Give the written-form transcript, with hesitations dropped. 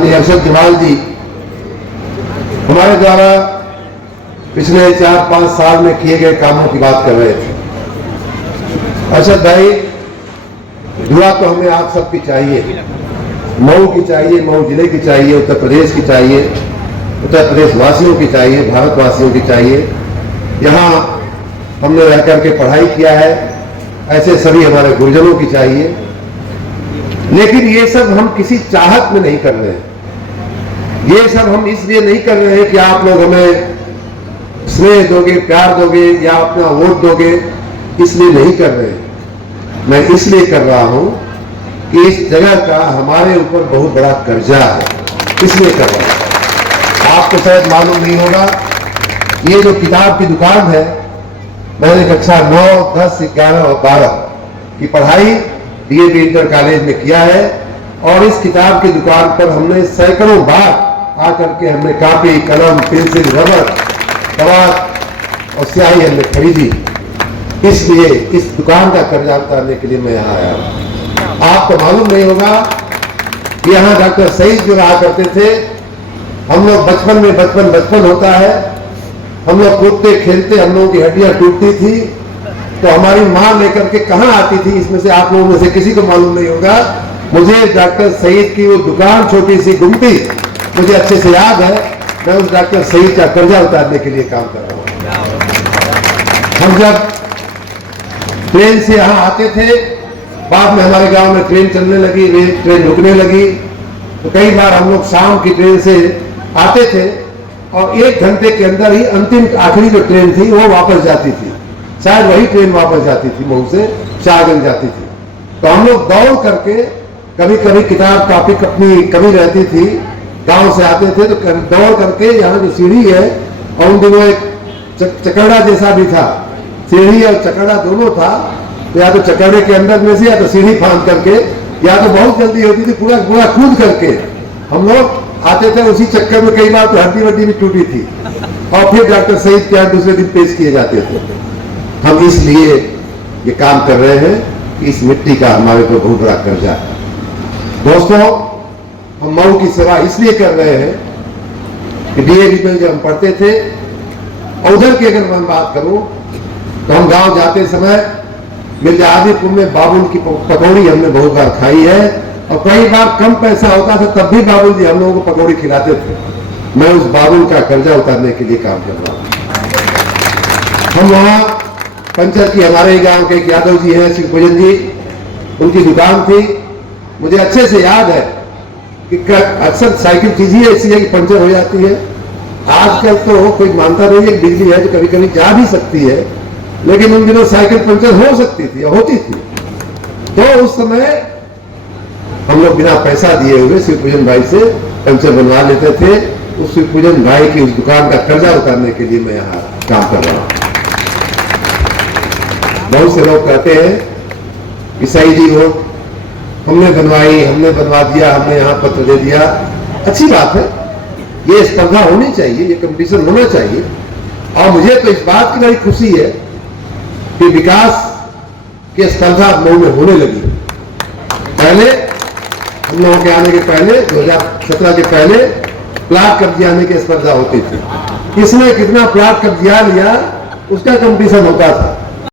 माननीय अरशद जमाल जी हमारे द्वारा पिछले 4-5 साल में किए गए कामों की बात कर रहे थे। अरशद भाई, दुआ तो हमें आप सबकी चाहिए, मऊ की चाहिए, मऊ जिले की चाहिए, उत्तर प्रदेश की चाहिए, उत्तर प्रदेश वासियों की चाहिए, भारतवासियों की चाहिए। यहाँ हमने रह करके पढ़ाई किया है, ऐसे सभी हमारे गुरुजनों की चाहिए। लेकिन ये सब हम किसी चाहत में नहीं कर रहे हैं, ये सब हम इसलिए नहीं कर रहे हैं कि आप लोग हमें स्नेह दोगे, प्यार दोगे या अपना वोट दोगे, इसलिए नहीं कर रहे हैं। मैं इसलिए कर रहा हूं कि इस जगह का हमारे ऊपर बहुत बड़ा कर्जा है, इसलिए कर रहा हूं। आपको शायद मालूम नहीं होगा, ये जो किताब की दुकान है, मैंने कक्षा 9, 10, 11 और 12 की पढ़ाई डीएवी इंटर कॉलेज में किया है और इस किताब की दुकान पर हमने सैकड़ों बार आकर के हमने कापी, कलम, पेंसिल, रबर, कवाद और स्याही हमने खरीदी। इसलिए इस दुकान का कर्जा उतारने के लिए मैं यहाँ आया हूँ। आपको मालूम नहीं होगा कि यहाँ डॉक्टर सईद जो रहा करते थे, हम लोग बचपन होता है, हम लोग कूदते खेलते, हम लोगों की हड्डियां टूटती थी तो हमारी माँ लेकर के कहाँ आती थी, इसमें से आप लोगों में से किसी को मालूम नहीं होगा। मुझे डॉक्टर सईद की वो दुकान, छोटी सी गुमटी, मुझे अच्छे से याद है। मैं उस डॉक्टर सईद का कर्जा उतारने के लिए काम कर रहा हूँ। हम जब ट्रेन से यहाँ आते थे, बाद में हमारे गांव में ट्रेन चलने लगी, ट्रेन रुकने लगी, तो कई बार हम लोग शाम की ट्रेन से आते थे और 1 घंटे के अंदर ही अंतिम आखिरी जो ट्रेन थी वो वापस जाती थी। शायद वही ट्रेन वापस जाती थी, मऊ से शाहगंज जाती थी। तो हम लोग दौड़ करके, कभी कभी किताब कापी अपनी कमी रहती थी, गांव से आते थे तो दौड़ करके यहाँ जो सीढ़ी है, और उन दिनों एक चकड़ा जैसा भी था, सीढ़ी और चकड़ा दोनों था, तो या तो चकड़े के अंदर में से या तो सीढ़ी फांद करके, या तो बहुत जल्दी होती थी पूरा कूद करके हम लोग आते थे। उसी चक्कर में कई बार तो हड्डी वड्डी भी टूटी थी और फिर डॉक्टर सईद के यहाँ दूसरे दिन पेश किए जाते थे। हम इसलिए ये काम कर रहे हैं कि इस मिट्टी का हमारे ऊपर बहुत बड़ा कर्जा है। दोस्तों, हम मऊ की सेवा इसलिए कर रहे हैं कि डीएवी में जब हम पढ़ते थे, और उधर की अगर मैं बात करूं तो हम गांव जाते समय मिर्जा आदिपुर में बाबुल की पकौड़ी हमने बहुत बार खाई है, और कई बार कम पैसा होता था तब भी बाबुल जी हम लोगों को पकौड़ी खिलाते थे। मैं उस बाबुल का कर्जा उतारने के लिए काम कर रहा हूं। हम वहां पंचर की, हमारे गांव के एक यादव जी हैं, शिवपूजन जी, उनकी दुकान थी। मुझे अच्छे से याद है कि अक्सर साइकिल कीजिए ऐसी है कि पंचर हो जाती है। आजकल तो कोई मानता नहीं है, बिजली है जो कभी कभी जा भी सकती है, लेकिन उन दिनों साइकिल पंचर हो सकती थी, होती थी। तो उस समय हम लोग बिना पैसा दिए हुए शिवपूजन भाई से पंचर बनवा लेते थे। उस शिवपूजन भाई की उस दुकान का कर्जा उतारने के लिए मैं यहाँ काम कर रहा हूँ। बहुत से लोग कहते हैं कि सही जी हो, हमने बनवाई, हमने बनवा दिया, हमने यहाँ पत्र दे दिया। अच्छी बात है, ये स्पर्धा होनी चाहिए, ये कंपटीशन होना चाहिए। और मुझे तो इस बात की बड़ी खुशी है कि विकास की स्पर्धा मऊ में होने लगी। पहले हम लोगों के आने के पहले, 2017 के पहले प्लाट कब्जा आने की स्पर्धा होती थी। किसने कितना प्लाट कब्जा लिया उसका कंपटीशन होता था।